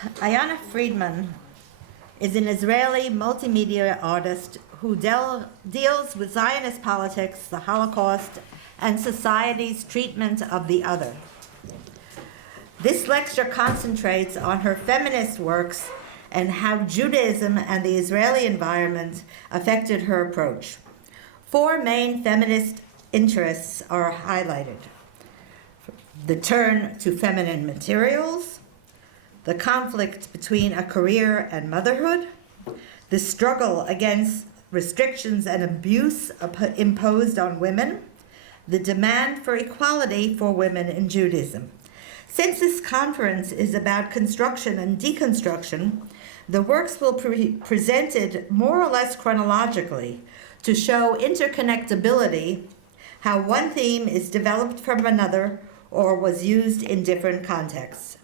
Ayana Friedman is an Israeli multimedia artist who deals with Zionist politics, the Holocaust, and society's treatment of the other. This lecture concentrates on her feminist works and how Judaism and the Israeli environment affected her approach. Four main feminist interests are highlighted: the turn to feminine materials, the conflict between a career and motherhood, the struggle against restrictions and abuse imposed on women, the demand for equality for women in Judaism. Since this conference is about construction and deconstruction, the works will be presented more or less chronologically to show interconnectability, how one theme is developed from another or was used in different contexts.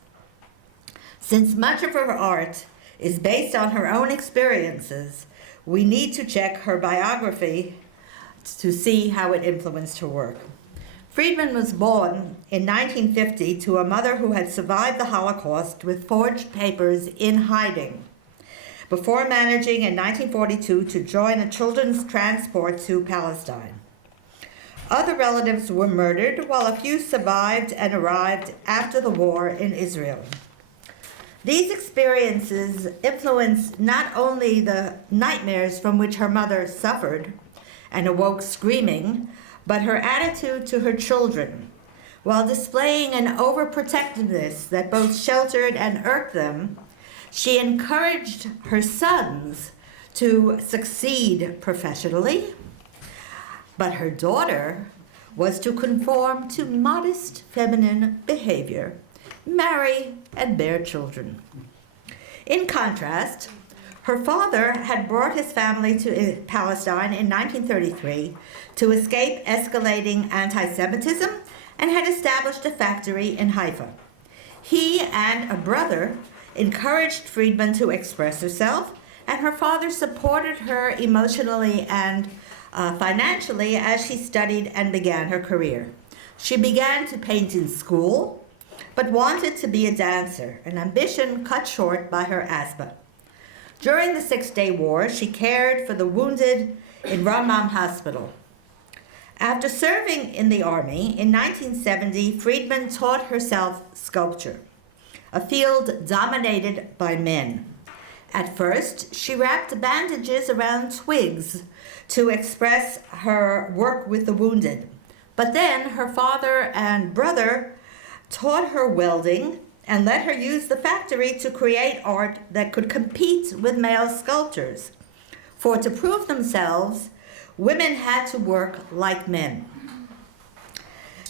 Since much of her art is based on her own experiences, we need to check her biography to see how it influenced her work. Friedman was born in 1950 to a mother who had survived the Holocaust with forged papers in hiding, before managing in 1942 to join a children's transport to Palestine. Other relatives were murdered, while a few survived and arrived after the war in Israel. These experiences influenced not only the nightmares from which her mother suffered and awoke screaming, but her attitude to her children. While displaying an overprotectiveness that both sheltered and irked them, she encouraged her sons to succeed professionally, but her daughter was to conform to modest feminine behavior, marry, and bear children. In contrast, her father had brought his family to Palestine in 1933 to escape escalating anti-Semitism and had established a factory in Haifa. He and a brother encouraged Friedman to express herself, and her father supported her emotionally and financially as she studied and began her career. She began to paint in school, but wanted to be a dancer, an ambition cut short by her asthma. During the Six-Day War, she cared for the wounded in Rambam Hospital. After serving in the army, in 1970, Friedman taught herself sculpture, a field dominated by men. At first, she wrapped bandages around twigs to express her work with the wounded. But then her father and brother taught her welding and let her use the factory to create art that could compete with male sculptors. For to prove themselves, women had to work like men.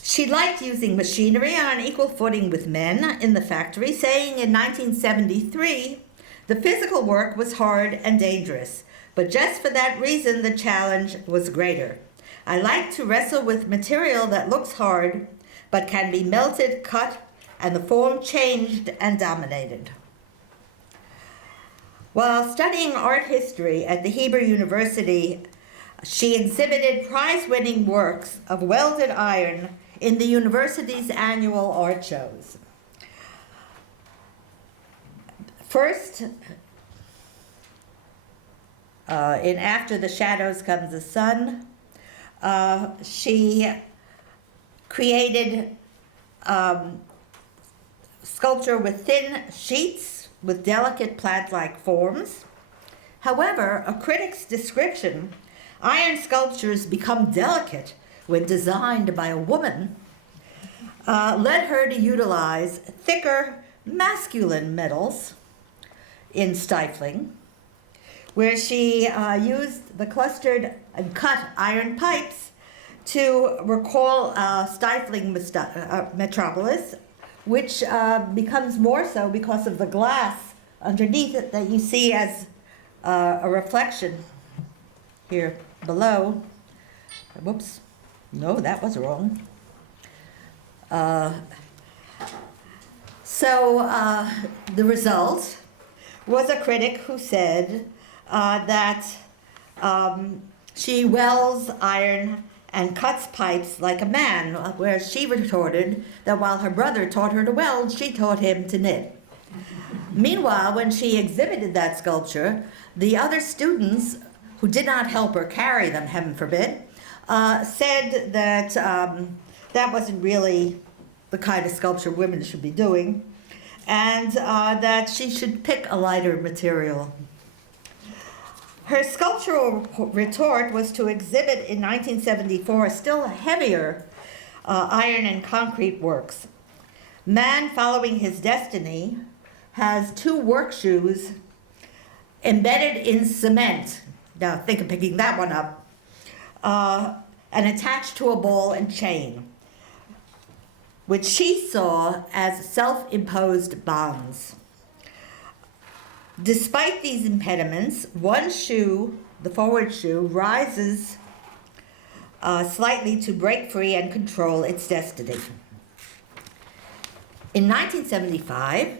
She liked using machinery on an equal footing with men in the factory, saying in 1973, the physical work was hard and dangerous, but just for that reason the challenge was greater. I like to wrestle with material that looks hard, but can be melted, cut, and the form changed and dominated. While studying art history at the Hebrew University, she exhibited prize-winning works of welded iron in the university's annual art shows. First, in After the Shadows Comes the Sun, she created sculpture with thin sheets with delicate plant-like forms. However, a critic's description, iron sculptures become delicate when designed by a woman, led her to utilize thicker masculine metals in stifling, where she used the clustered and cut iron pipes to recall stifling metropolis, which becomes more so because of the glass underneath it that you see as a reflection here below. Whoops, no, that was wrong. So the result was a critic who said that she welds iron and cuts pipes like a man, whereas she retorted that while her brother taught her to weld, she taught him to knit. Meanwhile, when she exhibited that sculpture, the other students, who did not help her carry them, heaven forbid, said that that wasn't really the kind of sculpture women should be doing, and that she should pick a lighter material. Her sculptural retort was to exhibit in 1974 still heavier iron and concrete works. Man Following His Destiny has 2 work shoes embedded in cement. Now think of picking that one up. And attached to a ball and chain, which she saw as self-imposed bonds. Despite these impediments, one shoe, the forward shoe, rises slightly to break free and control its destiny. In 1975,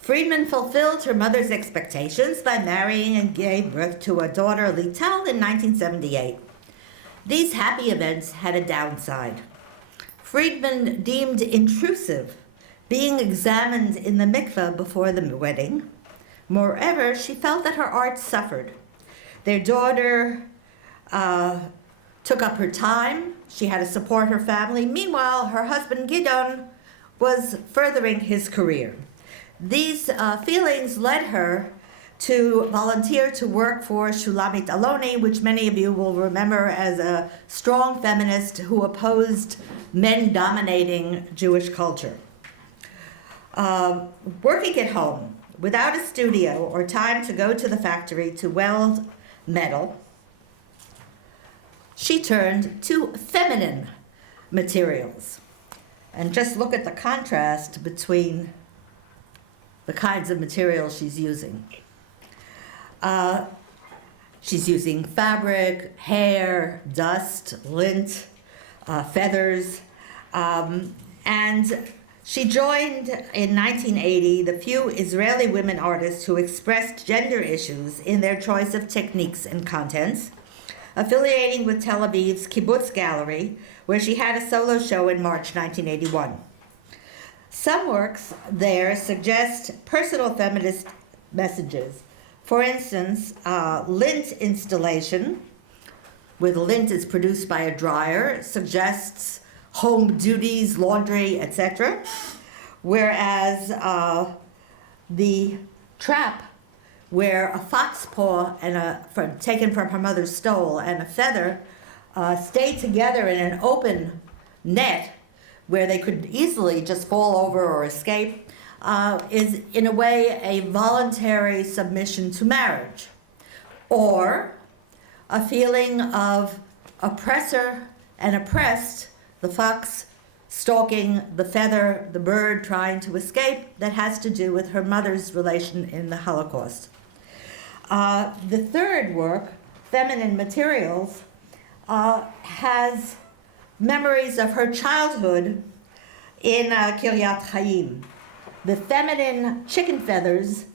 Friedman fulfilled her mother's expectations by marrying and gave birth to a daughter, Lital, in 1978. These happy events had a downside. Friedman deemed intrusive being examined in the mikveh before the wedding. Moreover, she felt that her art suffered. Their daughter took up her time. She had to support her family. Meanwhile, her husband, Gideon, was furthering his career. These feelings led her to volunteer to work for Shulamit Aloni, which many of you will remember as a strong feminist who opposed men dominating Jewish culture. Working at home, without a studio or time to go to the factory to weld metal, she turned to feminine materials. And just look at the contrast between the kinds of materials she's using. She's using fabric, hair, dust, lint, feathers, and she joined in 1980 the few Israeli women artists who expressed gender issues in their choice of techniques and contents, affiliating with Tel Aviv's Kibbutz Gallery, where she had a solo show in March 1981. Some works there suggest personal feminist messages. For instance, lint installation, where the lint is produced by a dryer, suggests home duties, laundry, etc. Whereas the trap, where a fox paw and taken from her mother's stole and a feather stay together in an open net where they could easily just fall over or escape, is in a way a voluntary submission to marriage, or a feeling of oppressor and oppressed, the fox stalking the feather, the bird trying to escape, that has to do with her mother's relation in the Holocaust. The third work, Feminine Materials, has memories of her childhood in Kiryat Chaim. The feminine chicken feathers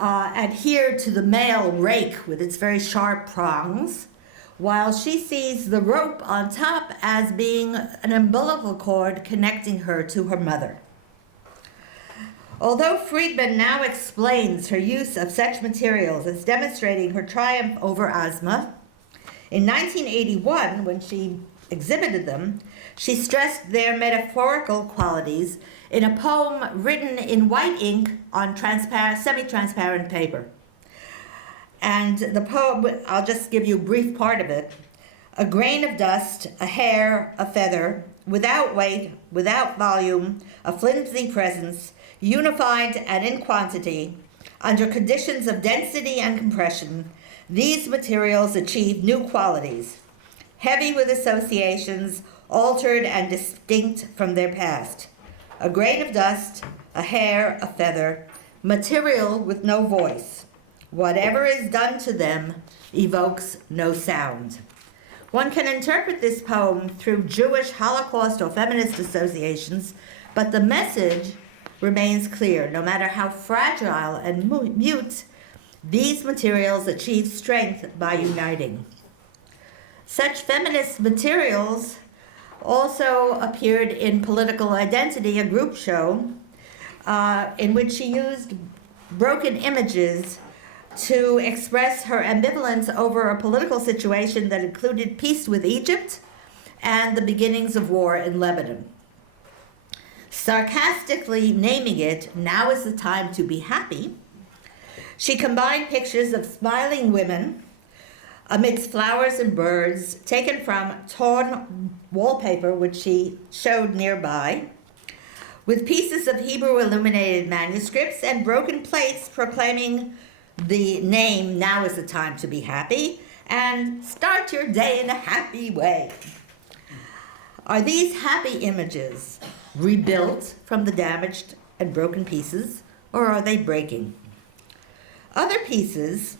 adhere to the male rake with its very sharp prongs, while she sees the rope on top as being an umbilical cord connecting her to her mother. Although Friedman now explains her use of such materials as demonstrating her triumph over asthma, in 1981, when she exhibited them, she stressed their metaphorical qualities in a poem written in white ink on semi-transparent paper. And the poem, I'll just give you a brief part of it. A grain of dust, a hair, a feather, without weight, without volume, a flimsy presence, unified and in quantity, under conditions of density and compression, these materials achieve new qualities, heavy with associations, altered and distinct from their past. A grain of dust, a hair, a feather, material with no voice. Whatever is done to them evokes no sound. One can interpret this poem through Jewish Holocaust or feminist associations, but the message remains clear. No matter how fragile and mute, these materials achieve strength by uniting. Such feminist materials also appeared in Political Identity, a group show, in which she used broken images to express her ambivalence over a political situation that included peace with Egypt and the beginnings of war in Lebanon. Sarcastically naming it, "Now is the time to be happy," she combined pictures of smiling women amidst flowers and birds taken from torn wallpaper, which she showed nearby, with pieces of Hebrew illuminated manuscripts and broken plates proclaiming the name, "Now is the time to be happy," and "Start your day in a happy way." Are these happy images rebuilt from the damaged and broken pieces, or are they breaking? Other pieces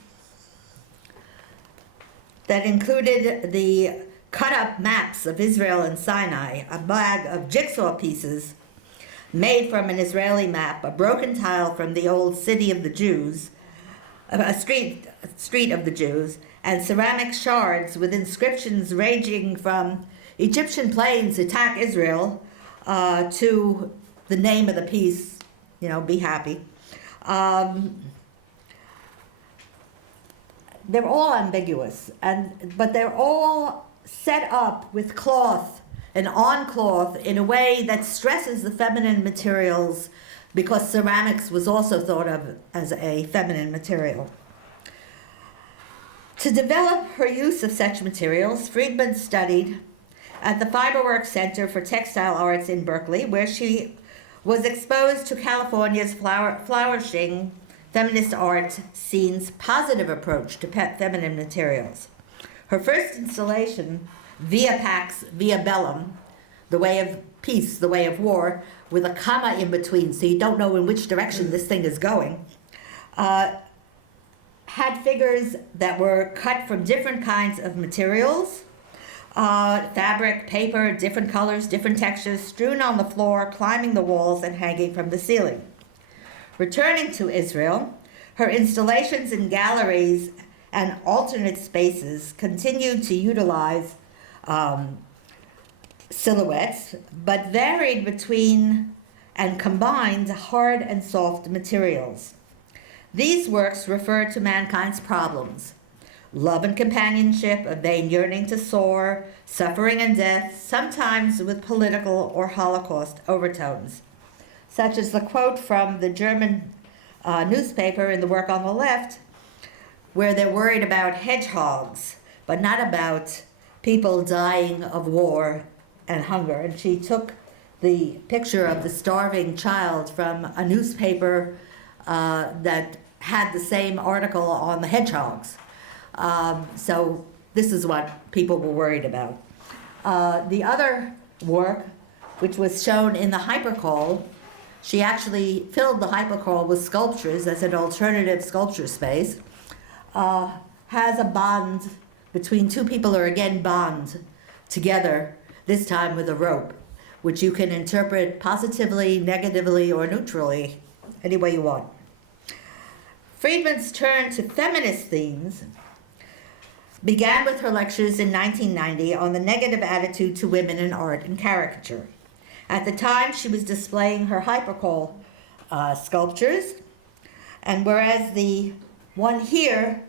that included the cut-up maps of Israel and Sinai, a bag of jigsaw pieces made from an Israeli map, a broken tile from the old city of the Jews, a street of the Jews, and ceramic shards with inscriptions ranging from "Egyptian planes attack Israel" to the name of the piece, "Be happy." They're all ambiguous, but they're all set up with cloth and on cloth in a way that stresses the feminine materials, because ceramics was also thought of as a feminine material. To develop her use of such materials, Friedman studied at the Fiberworks Center for Textile Arts in Berkeley, where she was exposed to California's flourishing feminist art scene's positive approach to feminine materials. Her first installation, Via Pax, Via Bellum, the way of peace, the way of war, with a comma in between so you don't know in which direction this thing is going, had figures that were cut from different kinds of materials, fabric, paper, different colors, different textures, strewn on the floor, climbing the walls, and hanging from the ceiling. Returning to Israel, her installations in galleries and alternate spaces continued to utilize silhouettes, but varied between and combined hard and soft materials. These works refer to mankind's problems: love and companionship, a vain yearning to soar, suffering and death, sometimes with political or Holocaust overtones, such as the quote from the German newspaper in the work on the left, where they're worried about hedgehogs, but not about people dying of war and hunger. And she took the picture of the starving child from a newspaper that had the same article on the hedgehogs. So this is what people were worried about. The other work, which was shown in the hypercall, she actually filled the hypercall with sculptures as an alternative sculpture space, has a bond between two people, or again bond together, this time with a rope, which you can interpret positively, negatively, or neutrally, any way you want. Friedman's turn to feminist themes began with her lectures in 1990 on the negative attitude to women in art and caricature. At the time, she was displaying her hypercall sculptures, and whereas the one here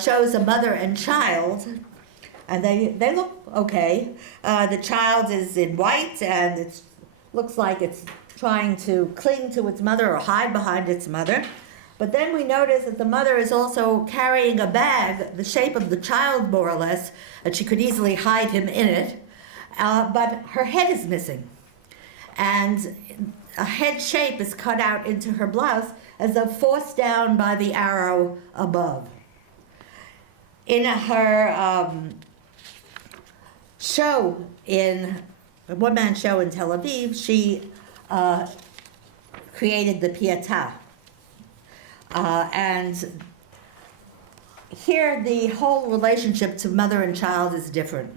shows a mother and child, and they look okay. The child is in white, and it looks like it's trying to cling to its mother or hide behind its mother. But then we notice that the mother is also carrying a bag, the shape of the child more or less, and she could easily hide him in it, but her head is missing. And a head shape is cut out into her blouse as though forced down by the arrow above. In her show, in a one-man show in Tel Aviv, she created the Pietà. And here the whole relationship to mother and child is different.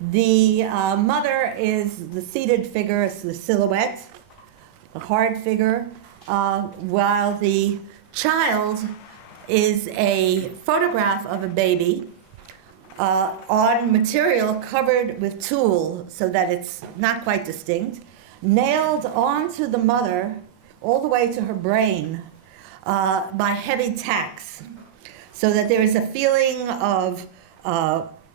The mother is the seated figure, it's the silhouette, the hard figure, while the child is a photograph of a baby on material covered with tulle so that it's not quite distinct, nailed onto the mother all the way to her brain by heavy tacks, so that there is a feeling of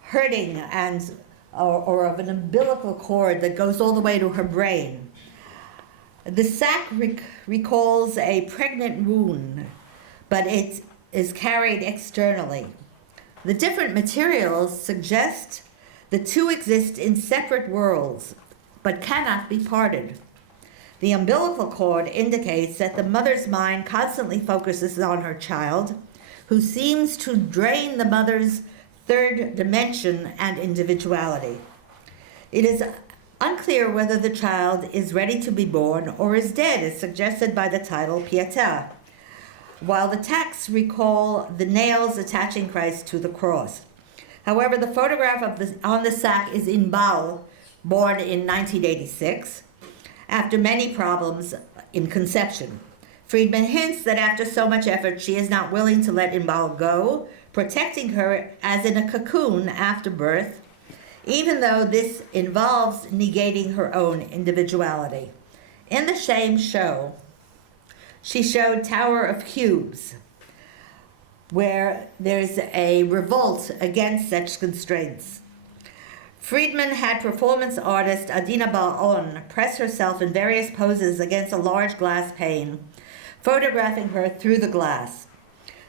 hurting and or of an umbilical cord that goes all the way to her brain. The sac recalls a pregnant wound, but it is carried externally. The different materials suggest the two exist in separate worlds, but cannot be parted. The umbilical cord indicates that the mother's mind constantly focuses on her child, who seems to drain the mother's third dimension and individuality. It is unclear whether the child is ready to be born or is dead, as suggested by the title Pietà, while the texts recall the nails attaching Christ to the cross. However, the photograph on the sack is Inbal, born in 1986, after many problems in conception. Friedman hints that after so much effort, she is not willing to let Inbal go, protecting her as in a cocoon after birth, even though this involves negating her own individuality. In the same show, she showed Tower of Cubes, where there's a revolt against such constraints. Friedman had performance artist Adina Bar-Ilan press herself in various poses against a large glass pane, photographing her through the glass.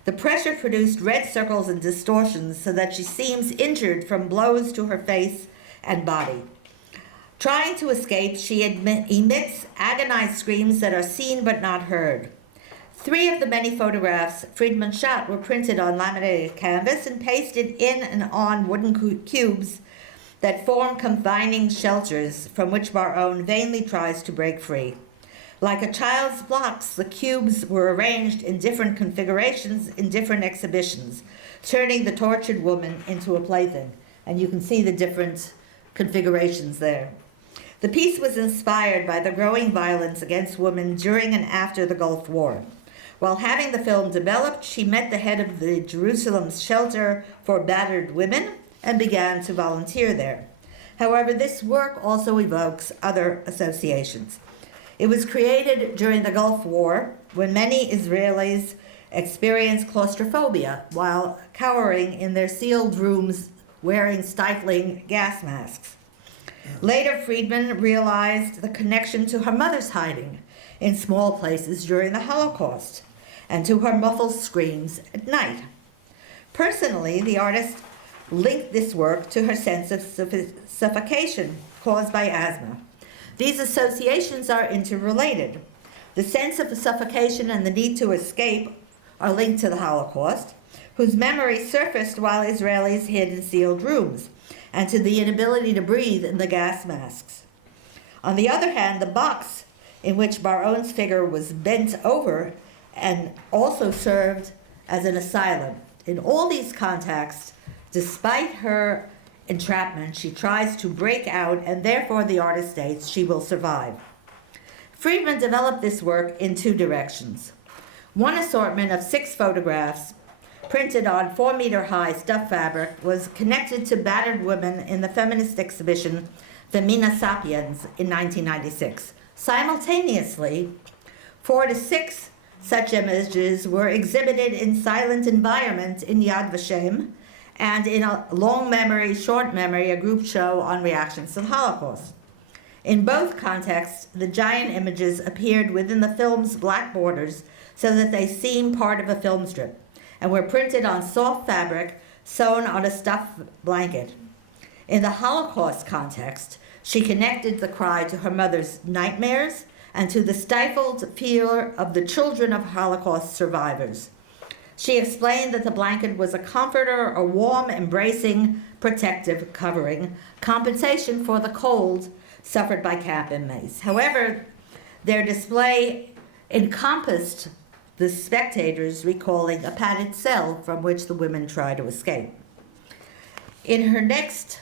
The pressure produced red circles and distortions so that she seems injured from blows to her face and body. Trying to escape, she emits agonized screams that are seen but not heard. 3 of the many photographs Friedman shot were printed on laminated canvas and pasted in and on wooden cubes that form confining shelters from which Bar-Ilan vainly tries to break free. Like a child's blocks, the cubes were arranged in different configurations in different exhibitions, turning the tortured woman into a plaything. And you can see the different configurations there. The piece was inspired by the growing violence against women during and after the Gulf War. While having the film developed, she met the head of the Jerusalem's shelter for battered women and began to volunteer there. However, this work also evokes other associations. It was created during the Gulf War, when many Israelis experienced claustrophobia while cowering in their sealed rooms wearing stifling gas masks. Later, Friedman realized the connection to her mother's hiding in small places during the Holocaust and to her muffled screams at night. Personally, the artist linked this work to her sense of suffocation caused by asthma. These associations are interrelated. The sense of suffocation and the need to escape are linked to the Holocaust, whose memory surfaced while Israelis hid in sealed rooms, and to the inability to breathe in the gas masks. On the other hand, the box in which Bar-Ilan's figure was bent over and also served as an asylum. In all these contexts, despite her entrapment, she tries to break out, and therefore the artist states she will survive. Friedman developed this work in 2 directions. One assortment of 6 photographs printed on 4-meter-high stuff fabric was connected to battered women in the feminist exhibition Femina Sapiens in 1996. Simultaneously, 4 to 6 such images were exhibited in silent environment in Yad Vashem, and in a long memory, short memory, a group show on reactions to the Holocaust. In both contexts, the giant images appeared within the film's black borders so that they seem part of a film strip, and were printed on soft fabric sewn on a stuffed blanket. In the Holocaust context, she connected the cry to her mother's nightmares and to the stifled fear of the children of Holocaust survivors. She explained that the blanket was a comforter, a warm, embracing, protective covering, compensation for the cold suffered by camp inmates. However, their display encompassed the spectators recalling a padded cell from which the women try to escape. In her next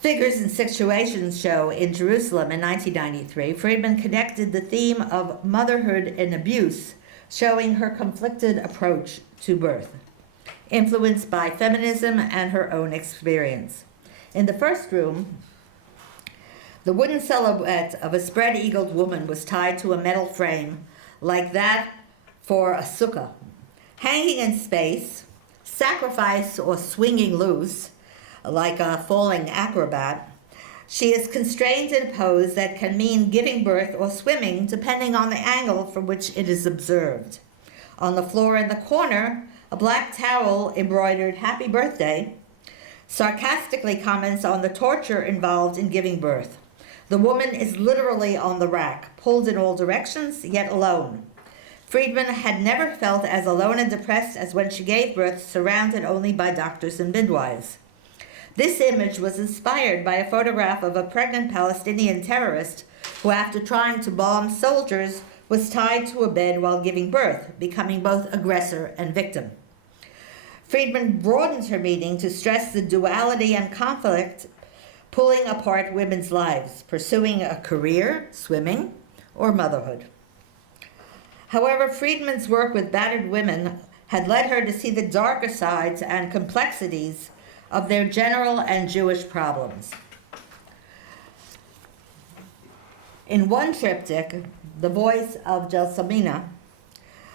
Figures and Situations show in Jerusalem in 1993, Friedman connected the theme of motherhood and abuse, showing her conflicted approach to birth, influenced by feminism and her own experience. In the first room, The wooden silhouette of a spread-eagled woman was tied to a metal frame like that for a sukkah. Hanging in space, sacrificed or swinging loose, like a falling acrobat, she is constrained in a pose that can mean giving birth or swimming, depending on the angle from which it is observed. On the floor in the corner, a black towel embroidered "Happy Birthday" sarcastically comments on the torture involved in giving birth. The woman is literally on the rack, pulled in all directions, yet alone. Friedman had never felt as alone and depressed as when she gave birth, surrounded only by doctors and midwives. This image was inspired by a photograph of a pregnant Palestinian terrorist who, after trying to bomb soldiers, was tied to a bed while giving birth, becoming both aggressor and victim. Friedman broadened her meaning to stress the duality and conflict pulling apart women's lives, pursuing a career, swimming, or motherhood. However, Friedman's work with battered women had led her to see the darker sides and complexities of their general and Jewish problems. In one triptych, The Voice of Gelsomina,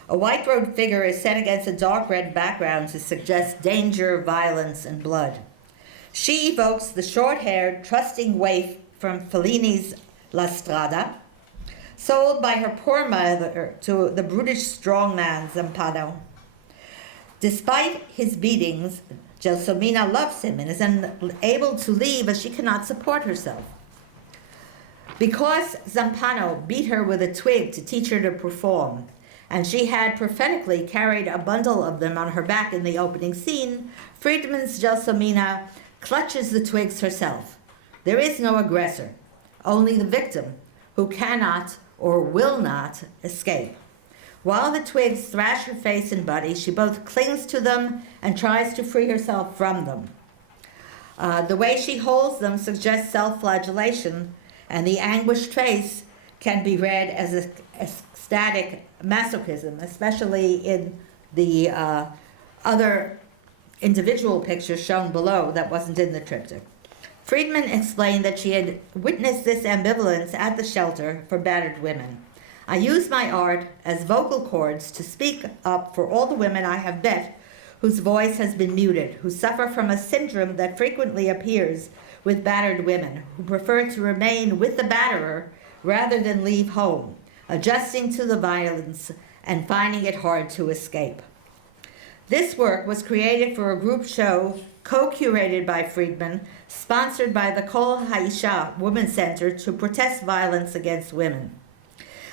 a white-robed figure is set against a dark red background to suggest danger, violence, and blood. She evokes the short-haired, trusting waif from Fellini's La Strada, sold by her poor mother to the brutish strongman Zampano. Despite his beatings, Gelsomina loves him and is unable to leave as she cannot support herself. Because Zampano beat her with a twig to teach her to perform, and she had prophetically carried a bundle of them on her back in the opening scene, Friedman's Gelsomina clutches the twigs herself. There is no aggressor, only the victim, who cannot or will not escape. While the twigs thrash her face and body, she both clings to them and tries to free herself from them. The way she holds them suggests self-flagellation, and the anguished face can be read as ecstatic masochism, especially in the other individual pictures shown below that wasn't in the triptych. Friedman explained that she had witnessed this ambivalence at the shelter for battered women. I use my art as vocal cords to speak up for all the women I have met whose voice has been muted, who suffer from a syndrome that frequently appears with battered women, who prefer to remain with the batterer rather than leave home, adjusting to the violence and finding it hard to escape. This work was created for a group show co-curated by Friedman, sponsored by the Kol Haisha Women's Center to protest violence against women.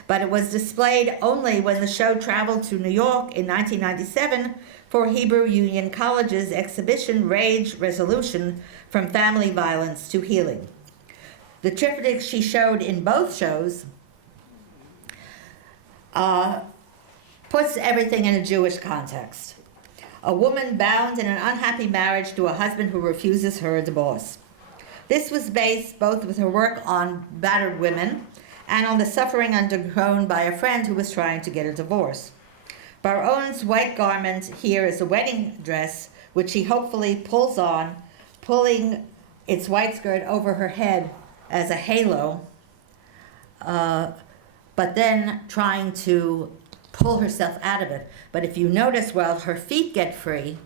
But it was displayed only when the show traveled to New York in 1997 for Hebrew Union College's exhibition Rage Resolution: From Family Violence to Healing. The triptych she showed in both shows puts everything in a Jewish context. A woman bound in an unhappy marriage to a husband who refuses her a divorce. This was based both with her work on battered women and on the suffering undergone by a friend who was trying to get a divorce. Bar-Ilan's white garment here is a wedding dress, which she hopefully pulls on, pulling its white skirt over her head as a halo, but then trying to pull herself out of it. But if you notice, well, her feet get free,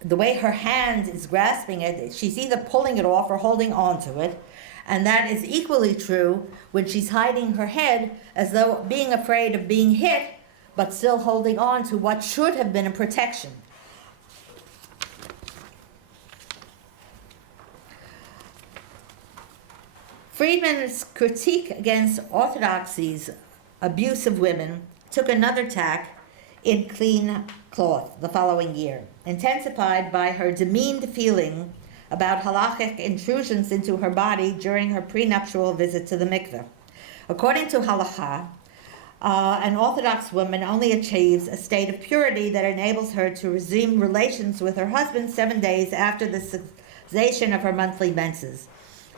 the way her hand is grasping it, she's either pulling it off or holding on to it. And that is equally true when she's hiding her head as though being afraid of being hit, but still holding on to what should have been a protection. Friedman's critique against orthodoxy's abuse of women took another tack in Clean Cloth the following year, intensified by her demeaned feeling about halachic intrusions into her body during her prenuptial visit to the mikveh. According to halakha, an Orthodox woman only achieves a state of purity that enables her to resume relations with her husband 7 days after the cessation of her monthly menses.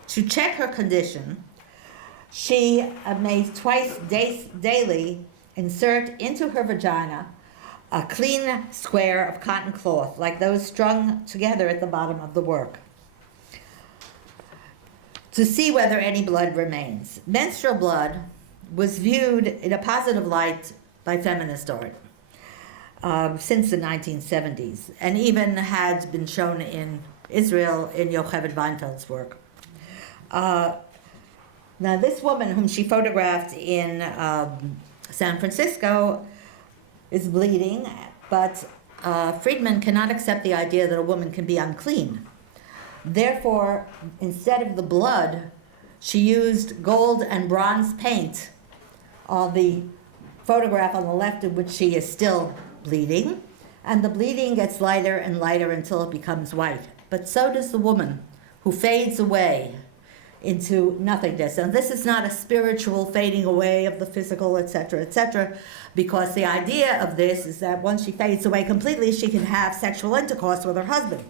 To check her condition, she may twice daily insert into her vagina a clean square of cotton cloth, like those strung together at the bottom of the work. to see whether any blood remains. Menstrual blood was viewed in a positive light by feminist art since the 1970s, and even had been shown in Israel in Yocheved Weinfeld's work. Now, this woman whom she photographed in San Francisco is bleeding, but Friedman cannot accept the idea that a woman can be unclean. Therefore, instead of the blood, she used gold and bronze paint on the photograph on the left, in which she is still bleeding, and the bleeding gets lighter and lighter until it becomes white. But so does the woman, who fades away into nothingness. And this is not a spiritual fading away of the physical, etc., because the idea of this is that once she fades away completely, she can have sexual intercourse with her husband.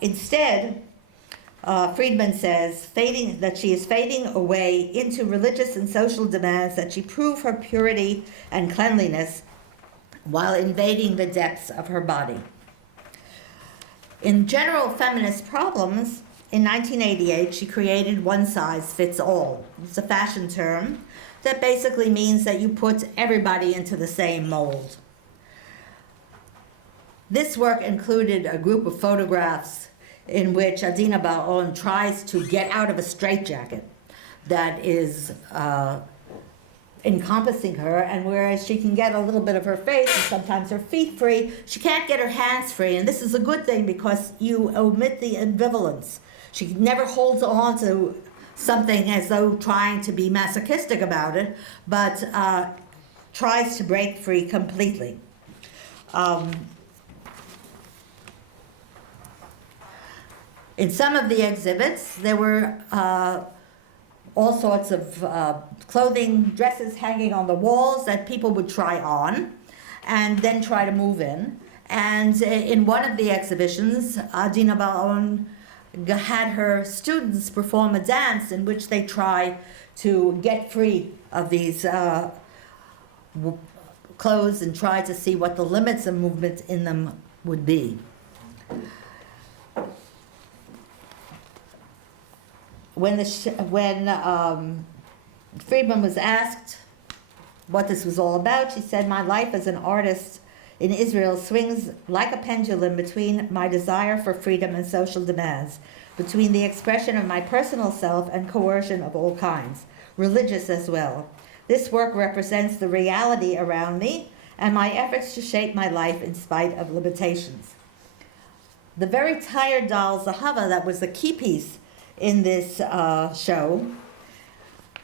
Instead, Friedman says that she is fading away into religious and social demands that she prove her purity and cleanliness while invading the depths of her body. In General Feminist Problems, in 1988, she created One Size Fits All. It's a fashion term that basically means that you put everybody into the same mold. This work included a group of photographs in which Adina Bar-Ilan tries to get out of a straitjacket that is encompassing her, and whereas she can get a little bit of her face and sometimes her feet free, she can't get her hands free. And this is a good thing because you omit the ambivalence. She never holds on to something as though trying to be masochistic about it, but tries to break free completely. In some of the exhibits, there were all sorts of clothing, dresses hanging on the walls that people would try on and then try to move in. And in one of the exhibitions, Adina Bar-Ilan had her students perform a dance in which they try to get free of these clothes and try to see what the limits of movement in them would be. When Friedman was asked what this was all about, she said, "My life as an artist in Israel swings like a pendulum between my desire for freedom and social demands, between the expression of my personal self and coercion of all kinds, religious as well. This work represents the reality around me and my efforts to shape my life in spite of limitations." The very tired doll, Zahava, that was the key piece in this show,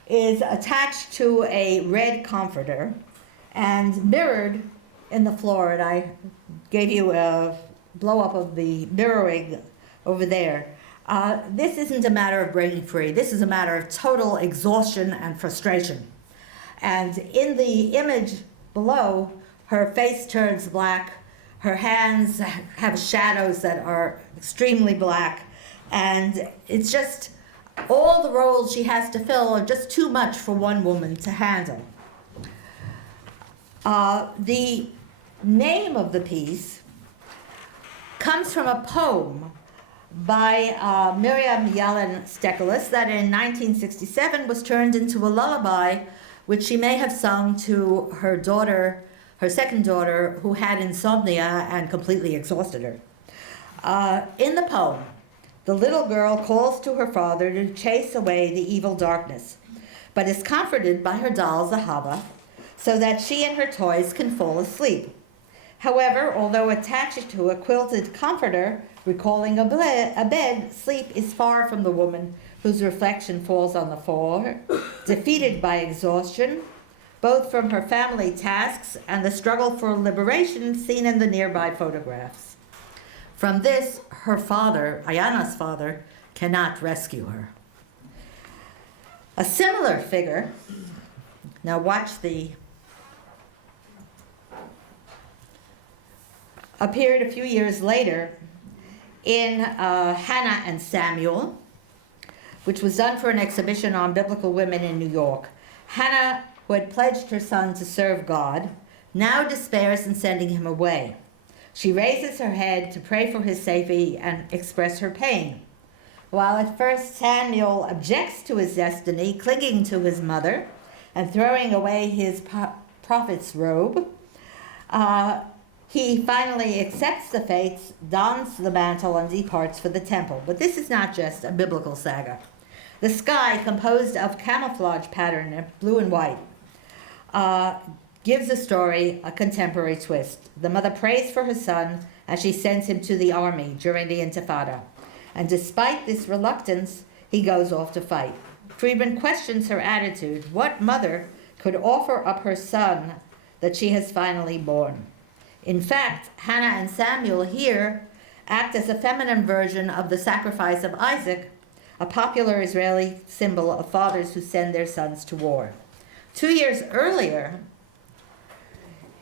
is attached to a red comforter and mirrored in the floor. And I gave you a blow-up of the mirroring over there. This isn't a matter of breaking free. This is a matter of total exhaustion and frustration. And in the image below, her face turns black. Her hands have shadows that are extremely black. And it's just, all the roles she has to fill are just too much for one woman to handle. The name of the piece comes from a poem by Miriam Yalen Stekalis that in 1967 was turned into a lullaby, which she may have sung to her daughter, her second daughter, who had insomnia and completely exhausted her. In the poem, the little girl calls to her father to chase away the evil darkness, but is comforted by her doll Zahava so that she and her toys can fall asleep. However, although attached to a quilted comforter, recalling a bed, sleep is far from the woman whose reflection falls on the floor, defeated by exhaustion, both from her family tasks and the struggle for liberation seen in the nearby photographs. From this, her father, Ayana's father, cannot rescue her. A similar figure, now watch appeared a few years later in Hannah and Samuel, which was done for an exhibition on biblical women in New York. Hannah, who had pledged her son to serve God, now despairs in sending him away. She raises her head to pray for his safety and express her pain. While at first Samuel objects to his destiny, clinging to his mother and throwing away his prophet's robe, he finally accepts the fates, dons the mantle, and departs for the temple. But this is not just a biblical saga. The sky, composed of camouflage pattern in blue and white, gives the story a contemporary twist. The mother prays for her son as she sends him to the army during the Intifada. And despite this reluctance, he goes off to fight. Friedman questions her attitude. What mother could offer up her son that she has finally born? In fact, Hannah and Samuel here act as a feminine version of the sacrifice of Isaac, a popular Israeli symbol of fathers who send their sons to war. 2 years earlier,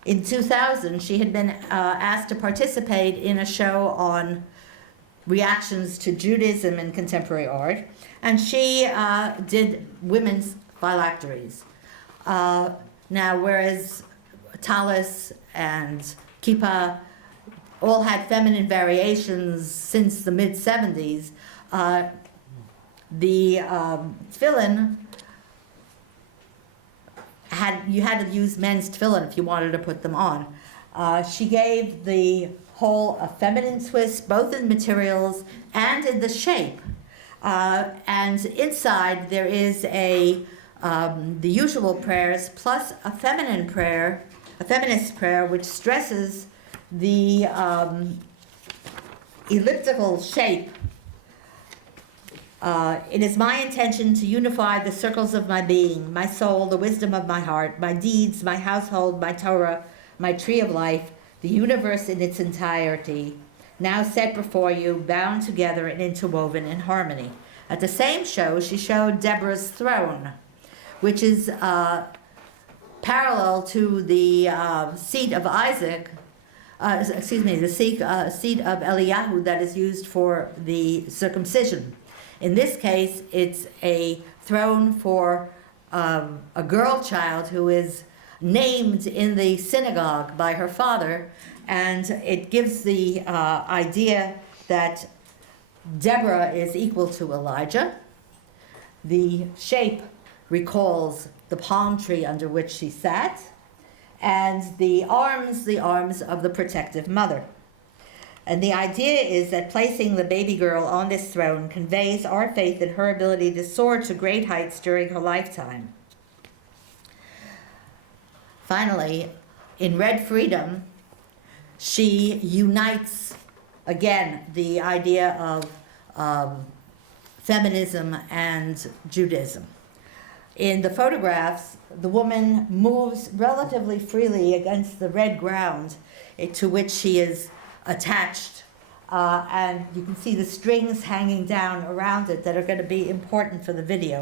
in 2000, she had been asked to participate in a show on reactions to Judaism in contemporary art, and she did women's phylacteries. Now, whereas talis and kippah all had feminine variations since the mid-70s, the tefillin you had to use men's tefillin if you wanted to put them on. She gave the whole a feminine twist, both in materials and in the shape. And inside there is the usual prayers plus a feminist prayer, which stresses the elliptical shape. It is my intention to unify the circles of my being, my soul, the wisdom of my heart, my deeds, my household, my Torah, my tree of life, the universe in its entirety, now set before you, bound together and interwoven in harmony. At the same show, she showed Deborah's throne, which is parallel to the seat of Isaac, the seat of Eliyahu that is used for the circumcision. In this case, it's a throne for a girl child who is named in the synagogue by her father, and it gives the idea that Deborah is equal to Elijah. The shape recalls the palm tree under which she sat, and the arms of the protective mother. And the idea is that placing the baby girl on this throne conveys our faith in her ability to soar to great heights during her lifetime. Finally, in Red Freedom, she unites, again, the idea of feminism and Judaism. In the photographs, the woman moves relatively freely against the red ground to which she is attached, and you can see the strings hanging down around it that are going to be important for the video.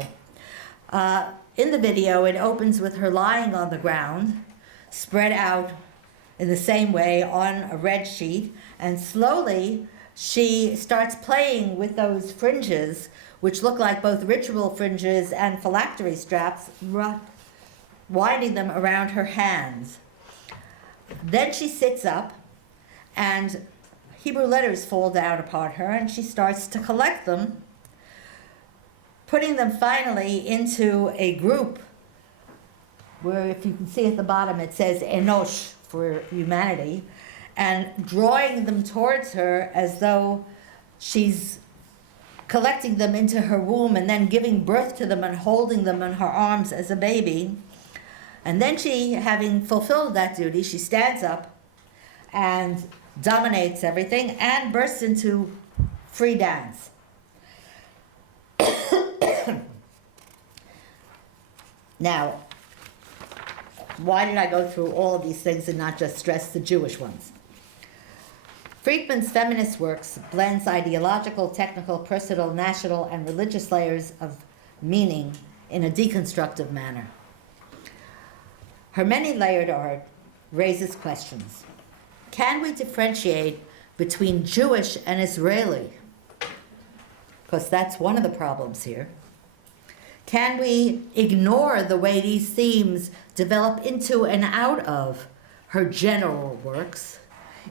In the video, it opens with her lying on the ground, spread out in the same way on a red sheet, and slowly she starts playing with those fringes, which look like both ritual fringes and phylactery straps, winding them around her hands. Then she sits up, and Hebrew letters fall down upon her, and she starts to collect them, putting them finally into a group where, if you can see at the bottom, it says Enosh for humanity, and drawing them towards her as though she's collecting them into her womb and then giving birth to them and holding them in her arms as a baby. And then she, having fulfilled that duty, she stands up and dominates everything and bursts into free dance. Now, why did I go through all of these things and not just stress the Jewish ones? Friedman's feminist works blends ideological, technical, personal, national, and religious layers of meaning in a deconstructive manner. Her many-layered art raises questions. Can we differentiate between Jewish and Israeli? Because that's one of the problems here. Can we ignore the way these themes develop into and out of her general works?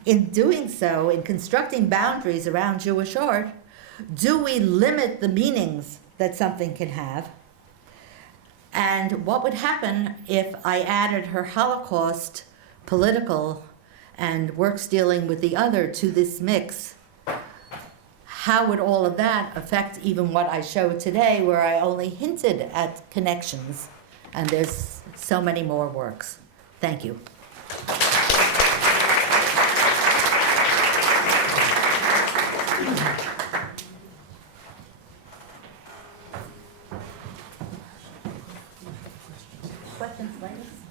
In doing so, in constructing boundaries around Jewish art, Do we limit the meanings that something can have? And what would happen if I added her Holocaust, political, and works dealing with the other to this mix? How would all of that affect even what I showed today, where I only hinted at connections? And there's so many more works. Thank you. Questions later?